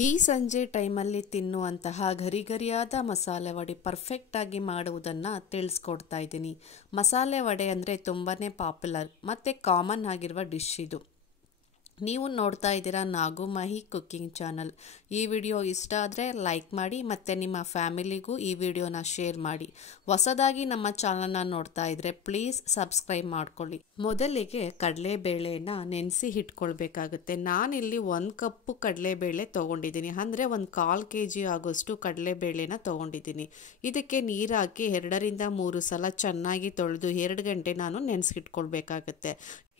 ಈ ಸಂಜೆ ಟೈಮಲ್ಲಿ ತಿನ್ನುವಂತಹ ಗರಿಗರಿಯಾದ ಮಸಾಲೆ ವಡೆ ಪರ್ಫೆಕ್ಟಾಗಿ ಮಾಡುವುದನ್ನು ತಿಳಿಸ್ಕೊಡ್ತಾ ಇದ್ದೀನಿ. ಮಸಾಲೆ ವಡೆ ಅಂದರೆ ತುಂಬಾ ಪಾಪ್ಯುಲರ್ ಮತ್ತು ಕಾಮನ್ ಆಗಿರುವ ಡಿಶ್ ಇದು. ನೀವು ನೋಡ್ತಾ ಇದ್ದೀರಾ ನಾಗುಮಹಿ ಕುಕ್ಕಿಂಗ್ ಚಾನಲ್. ಈ ವಿಡಿಯೋ ಇಷ್ಟ ಆದರೆ ಲೈಕ್ ಮಾಡಿ ಮತ್ತು ನಿಮ್ಮ ಫ್ಯಾಮಿಲಿಗೂ ಈ ವಿಡಿಯೋನ ಶೇರ್ ಮಾಡಿ. ಹೊಸದಾಗಿ ನಮ್ಮ ಚಾನಲ್ನ ನೋಡ್ತಾ ಇದ್ದರೆ ಪ್ಲೀಸ್ ಸಬ್ಸ್ಕ್ರೈಬ್ ಮಾಡ್ಕೊಳ್ಳಿ. ಮೊದಲಿಗೆ ಕಡಲೆಬೇಳೆನ ನೆನೆಸಿ ಇಟ್ಕೊಳ್ಬೇಕಾಗುತ್ತೆ. ನಾನಿಲ್ಲಿ 1 ಕಪ್ಪು ಕಡಲೆಬೇಳೆ ತೊಗೊಂಡಿದ್ದೀನಿ, ಅಂದರೆ 1/4 kg ಆಗೋಷ್ಟು ಕಡಲೆಬೇಳೆನ ತೊಗೊಂಡಿದ್ದೀನಿ. ಇದಕ್ಕೆ ನೀರು ಹಾಕಿ 2 ರಿಂದ 3 ಸಲ ಚೆನ್ನಾಗಿ ತೊಳೆದು 2 ಗಂಟೆ ನಾನು ನೆನೆಸಿಟ್ಕೊಳ್ಬೇಕಾಗತ್ತೆ.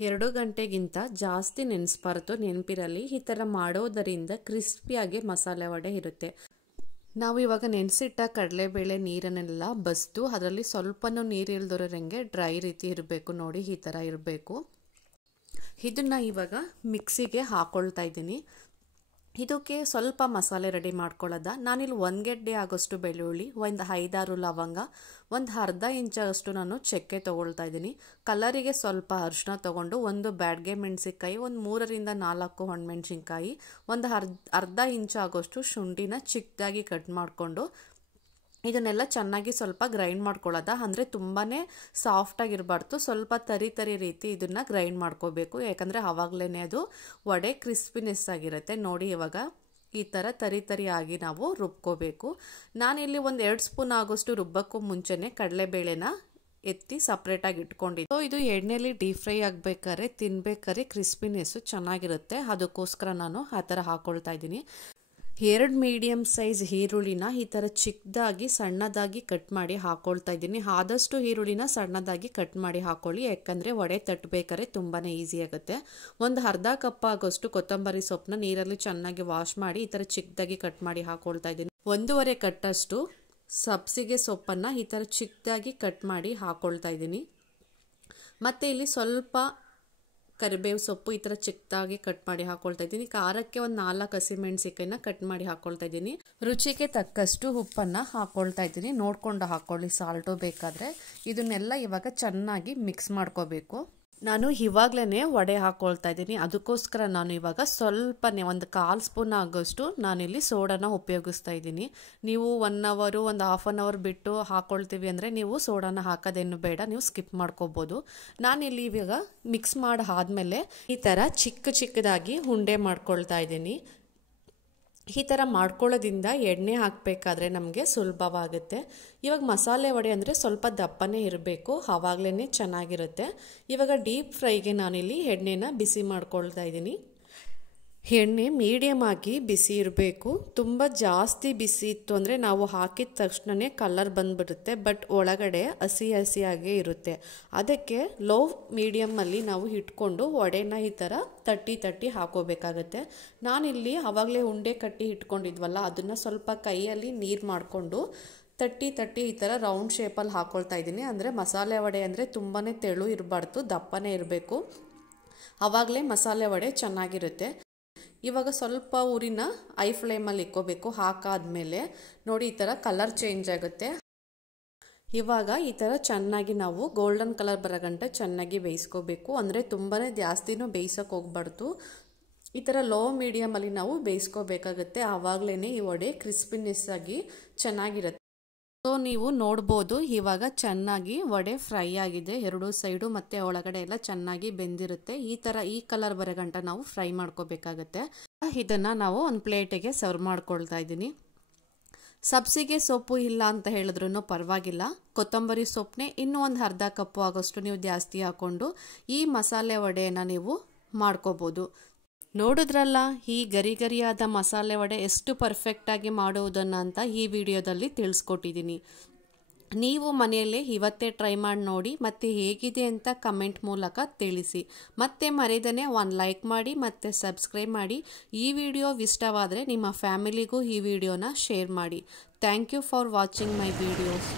2 ಗಂಟೆಗಿಂತ ಜಾಸ್ತಿ ನೆನೆಸಬಾರ್ದು, ನೆನಪಿರಲಿ. ಈ ಥರ ಮಾಡೋದರಿಂದ ಕ್ರಿಸ್ಪಿಯಾಗಿ ಮಸಾಲೆ ವಡೆ ಇರುತ್ತೆ. ನಾವು ಇವಾಗ ನೆನೆಸಿಟ್ಟ ಕಡಲೆಬೇಳೆ ನೀರನ್ನೆಲ್ಲ ಬಸ್ದು ಅದರಲ್ಲಿ ಸ್ವಲ್ಪನೂ ನೀರು ಇಲ್ದಿರೋಂಗೆ ಡ್ರೈ ರೀತಿ ಇರಬೇಕು. ನೋಡಿ, ಈ ಥರ ಇರಬೇಕು. ಇದನ್ನು ಇವಾಗ ಮಿಕ್ಸಿಗೆ ಹಾಕ್ಕೊಳ್ತಾ ಇದ್ದೀನಿ. ಇದಕ್ಕೆ ಸ್ವಲ್ಪ ಮಸಾಲೆ ರೆಡಿ ಮಾಡ್ಕೊಳ್ಳೋದ. ನಾನಿಲ್ಲಿ 1 ಗೆಡ್ಡೆ ಆಗೋಷ್ಟು ಬೆಳ್ಳುಳ್ಳಿ, ಒಂದು 5-6 ಲವಂಗ, ಒಂದು ಅರ್ಧ ಇಂಚಷ್ಟು ನಾನು ಚಕ್ಕೆ ತೊಗೊಳ್ತಾ ಇದ್ದೀನಿ. ಕಲರಿಗೆ ಸ್ವಲ್ಪ ಅರಿಶಿನ ತೊಗೊಂಡು, ಒಂದು ಬ್ಯಾಡ್ಗೆ ಮೆಣಸಿನ್ಕಾಯಿ, ಒಂದು 3 ರಿಂದ 4 ಒಣಮೆಣಸಿನ್ಕಾಯಿ, ಒಂದು ಅರ್ಧ ಇಂಚು ಆಗೋಷ್ಟು ಶುಂಠಿನ ಚಿಕ್ಕದಾಗಿ ಕಟ್ ಮಾಡಿಕೊಂಡು ಇದನ್ನೆಲ್ಲ ಚೆನ್ನಾಗಿ ಸ್ವಲ್ಪ ಗ್ರೈಂಡ್ ಮಾಡ್ಕೊಳ್ಳೋದ. ಅಂದರೆ ತುಂಬಾ ಸಾಫ್ಟಾಗಿರಬಾರ್ದು, ಸ್ವಲ್ಪ ತರಿ ರೀತಿ ಇದನ್ನು ಗ್ರೈಂಡ್ ಮಾಡ್ಕೋಬೇಕು. ಯಾಕಂದರೆ ಆವಾಗಲೇ ಅದು ವಡೆ ಕ್ರಿಸ್ಪಿನೆಸ್ ಆಗಿರುತ್ತೆ. ನೋಡಿ, ಇವಾಗ ಈ ಥರ ತರಿ ಆಗಿ ನಾವು ರುಬ್ಕೋಬೇಕು. ನಾನಿಲ್ಲಿ ಒಂದು 2 ಸ್ಪೂನ್ ಆಗೋಷ್ಟು ರುಬ್ಬಕ್ಕೂ ಮುಂಚೆನೇ ಕಡಲೆಬೇಳೆನ ಎತ್ತಿ ಸಪ್ರೇಟಾಗಿ ಇಟ್ಕೊಂಡಿದ್ದು. ಇದು ಎಣ್ಣೆಯಲ್ಲಿ ಡೀಪ್ ಫ್ರೈ ಆಗಬೇಕಾದ್ರೆ ತಿನ್ಬೇಕಾದ್ರೆ ಕ್ರಿಸ್ಪಿನೆಸ್ಸು ಚೆನ್ನಾಗಿರುತ್ತೆ. ಅದಕ್ಕೋಸ್ಕರ ನಾನು ಆ ಥರ ಹಾಕ್ಕೊಳ್ತಾ ಇದ್ದೀನಿ. 2 ಮೀಡಿಯಮ್ ಸೈಜ್ ಈರುಳ್ಳಿನ ಈ ಥರ ಚಿಕ್ಕದಾಗಿ ಸಣ್ಣದಾಗಿ ಕಟ್ ಮಾಡಿ ಹಾಕ್ಕೊಳ್ತಾ ಇದ್ದೀನಿ. ಆದಷ್ಟು ಈರುಳ್ಳಿನ ಸಣ್ಣದಾಗಿ ಕಟ್ ಮಾಡಿ ಹಾಕ್ಕೊಳ್ಳಿ, ಯಾಕಂದರೆ ವಡೆ ತಟ್ಟಬೇಕಾದ್ರೆ ತುಂಬಾ ಈಸಿ ಆಗುತ್ತೆ. ಒಂದು ಅರ್ಧ ಕಪ್ ಆಗೋಷ್ಟು ಕೊತ್ತಂಬರಿ ಸೊಪ್ಪನ್ನ ನೀರಲ್ಲಿ ಚೆನ್ನಾಗಿ ವಾಶ್ ಮಾಡಿ ಈ ಥರ ಚಿಕ್ಕದಾಗಿ ಕಟ್ ಮಾಡಿ ಹಾಕ್ಕೊಳ್ತಾ ಇದ್ದೀನಿ. 1.5 ಕಟ್ಟಷ್ಟು ಸಬ್ಸಿಗೆ ಸೊಪ್ಪನ್ನು ಈ ಥರ ಚಿಕ್ಕದಾಗಿ ಕಟ್ ಮಾಡಿ ಹಾಕ್ಕೊಳ್ತಾ ಇದ್ದೀನಿ. ಮತ್ತು ಇಲ್ಲಿ ಸ್ವಲ್ಪ ಕರಿಬೇವು ಸೊಪ್ಪು ಈ ಥರ ಚಿಕ್ಕದಾಗಿ ಕಟ್ ಮಾಡಿ ಹಾಕ್ಕೊಳ್ತಾ ಇದ್ದೀನಿ. ಖಾರಕ್ಕೆ ಒಂದು 4 ಹಸಿಮೆಣಸಿಕಾಯಿನ ಕಟ್ ಮಾಡಿ ಹಾಕ್ಕೊಳ್ತಾ ಇದ್ದೀನಿ. ರುಚಿಗೆ ತಕ್ಕಷ್ಟು ಉಪ್ಪನ್ನು ಹಾಕ್ಕೊಳ್ತಾ ಇದ್ದೀನಿ. ನೋಡಿಕೊಂಡು ಹಾಕ್ಕೊಳ್ಳಿ ಸಾಲ್ಟು ಬೇಕಾದರೆ. ಇದನ್ನೆಲ್ಲ ಇವಾಗ ಚೆನ್ನಾಗಿ ಮಿಕ್ಸ್ ಮಾಡ್ಕೋಬೇಕು. ನಾನು ಇವಾಗಲೇ ವಡೆ ಹಾಕ್ಕೊಳ್ತಾ ಇದ್ದೀನಿ. ಅದಕ್ಕೋಸ್ಕರ ನಾನು ಇವಾಗ ಸ್ವಲ್ಪನೇ ಒಂದು 1/4 ಸ್ಪೂನ್ ಆಗೋಷ್ಟು ನಾನಿಲ್ಲಿ ಸೋಡಾನ ಉಪಯೋಗಿಸ್ತಾ ಇದ್ದೀನಿ. ನೀವು 1 ಅವರ್, ಒಂದು ½ ಅನ್ ಅವರ್ ಬಿಟ್ಟು ಹಾಕ್ಕೊಳ್ತೀವಿ ಅಂದರೆ ನೀವು ಸೋಡಾನ ಹಾಕೋದೇನು ಬೇಡ, ನೀವು ಸ್ಕಿಪ್ ಮಾಡ್ಕೋಬೋದು. ನಾನಿಲ್ಲಿ ಇವಾಗ ಮಿಕ್ಸ್ ಮಾಡಿ ಆದಮೇಲೆ ಈ ಥರ ಚಿಕ್ಕದಾಗಿ ಉಂಡೆ ಮಾಡ್ಕೊಳ್ತಾ ಇದ್ದೀನಿ. ಈ ಥರ ಮಾಡ್ಕೊಳ್ಳೋದ್ರಿಂದ ಎಣ್ಣೆ ಹಾಕಬೇಕಾದ್ರೆ ನಮಗೆ ಸುಲಭವಾಗುತ್ತೆ. ಇವಾಗ ಮಸಾಲೆ ವಡೆ ಅಂದರೆ ಸ್ವಲ್ಪ ದಪ್ಪನೇ ಇರಬೇಕು, ಆವಾಗಲೇ ಚೆನ್ನಾಗಿರುತ್ತೆ. ಇವಾಗ ಡೀಪ್ ಫ್ರೈಗೆ ನಾನಿಲ್ಲಿ ಎಣ್ಣೆನ ಬಿಸಿ ಮಾಡ್ಕೊಳ್ತಾ ಇದ್ದೀನಿ. ಎಣ್ಣೆ ಮೀಡಿಯಮ್ ಆಗಿ ಬಿಸಿ ಇರಬೇಕು. ತುಂಬ ಜಾಸ್ತಿ ಬಿಸಿ ಇತ್ತು ಅಂದರೆ ನಾವು ಹಾಕಿದ ತಕ್ಷಣವೇ ಕಲರ್ ಬಂದುಬಿಡುತ್ತೆ, ಬಟ್ ಒಳಗಡೆ ಹಸಿಯಾಗೇ ಇರುತ್ತೆ. ಅದಕ್ಕೆ ಲೋ ಮೀಡಿಯಮಲ್ಲಿ ನಾವು ಇಟ್ಕೊಂಡು ವಡೆನ ಈ ಥರ ತಟ್ಟಿ ಹಾಕೋಬೇಕಾಗತ್ತೆ. ನಾನಿಲ್ಲಿ ಆವಾಗಲೇ ಉಂಡೆ ಕಟ್ಟಿ ಇಟ್ಕೊಂಡಿದ್ವಲ್ಲ, ಅದನ್ನು ಸ್ವಲ್ಪ ಕೈಯಲ್ಲಿ ನೀರು ಮಾಡಿಕೊಂಡು ತಟ್ಟಿ ಈ ಥರ ರೌಂಡ್ ಶೇಪಲ್ಲಿ ಹಾಕ್ಕೊಳ್ತಾ ಇದ್ದೀನಿ. ಅಂದರೆ ಮಸಾಲೆ ವಡೆ ಅಂದರೆ ತುಂಬಾ ತೆಳು ಇರಬಾರ್ದು, ದಪ್ಪನೇ ಇರಬೇಕು. ಆವಾಗಲೇ ಮಸಾಲೆ ವಡೆ ಚೆನ್ನಾಗಿರುತ್ತೆ. ಇವಾಗ ಸ್ವಲ್ಪ ಉರಿನ ಐ ಫ್ಲೇಮಲ್ಲಿ ಇಕ್ಕೋಬೇಕು. ಹಾಕಾದ್ಮೇಲೆ ನೋಡಿ ಈ ಥರ ಕಲರ್ ಚೇಂಜ್ ಆಗುತ್ತೆ. ಇವಾಗ ಈ ಥರ ಚೆನ್ನಾಗಿ ನಾವು ಗೋಲ್ಡನ್ ಕಲರ್ ಬರೋ ಗಂಟೆ ಚೆನ್ನಾಗಿ ಬೇಯಿಸ್ಕೋಬೇಕು. ಅಂದರೆ ತುಂಬಾ ಜಾಸ್ತಿನೂ ಬೇಯಿಸೋಕೆ ಹೋಗ್ಬಾರ್ದು. ಈ ಥರ ಲೋ ಮೀಡಿಯಮಲ್ಲಿ ನಾವು ಬೇಯಿಸ್ಕೋಬೇಕಾಗುತ್ತೆ. ಆವಾಗಲೇ ಈ ವಡೆ ಕ್ರಿಸ್ಪಿನೆಸ್ ಆಗಿ ಚೆನ್ನಾಗಿರುತ್ತೆ. ಸೊ ನೀವು ನೋಡ್ಬೋದು ಇವಾಗ ಚೆನ್ನಾಗಿ ವಡೆ ಫ್ರೈ ಆಗಿದೆ 2 ಸೈಡು, ಮತ್ತು ಒಳಗಡೆ ಎಲ್ಲ ಚೆನ್ನಾಗಿ ಬೆಂದಿರುತ್ತೆ. ಈ ಕಲರ್ ಬರೋ ಗಂಟ ನಾವು ಫ್ರೈ ಮಾಡ್ಕೋಬೇಕಾಗತ್ತೆ. ಇದನ್ನು ನಾವು ಒಂದು ಪ್ಲೇಟಿಗೆ ಸರ್ವ್ ಮಾಡ್ಕೊಳ್ತಾ ಇದ್ದೀನಿ. ಸಬ್ಸಿಗೆ ಸೊಪ್ಪು ಇಲ್ಲ ಅಂತ ಹೇಳಿದ್ರೂ ಪರವಾಗಿಲ್ಲ, ಕೊತ್ತಂಬರಿ ಸೊಪ್ಪನ್ನೇ ಇನ್ನೂ ಒಂದು ಅರ್ಧ ಕಪ್ಪು ಆಗೋಷ್ಟು ನೀವು ಜಾಸ್ತಿ ಹಾಕ್ಕೊಂಡು ಈ ಮಸಾಲೆ ವಡೆಯನ್ನು ನೀವು ಮಾಡ್ಕೋಬೋದು. ನೋಡಿದ್ರಲ್ಲ ಈ ಗರಿಗರಿಯಾದ ಮಸಾಲೆ ವಡೆ ಎಷ್ಟು ಪರ್ಫೆಕ್ಟಾಗಿ ಮಾಡುವುದನ್ನು ಅಂತ ಈ ವಿಡಿಯೋದಲ್ಲಿ ತಿಳಿಸ್ಕೊಟ್ಟಿದ್ದೀನಿ. ನೀವು ಮನೆಯಲ್ಲೇ ಇವತ್ತೇ ಟ್ರೈ ಮಾಡಿ ನೋಡಿ ಮತ್ತು ಹೇಗಿದೆ ಅಂತ ಕಮೆಂಟ್ ಮೂಲಕ ತಿಳಿಸಿ. ಮತ್ತೆ ಮರೆಯದೇ ಒಂದು ಲೈಕ್ ಮಾಡಿ ಮತ್ತು ಸಬ್ಸ್ಕ್ರೈಬ್ ಮಾಡಿ. ಈ ವಿಡಿಯೋ ಇಷ್ಟವಾದರೆ ನಿಮ್ಮ ಫ್ಯಾಮಿಲಿಗೂ ಈ ವಿಡಿಯೋನ ಶೇರ್ ಮಾಡಿ. Thank you for watching my videos.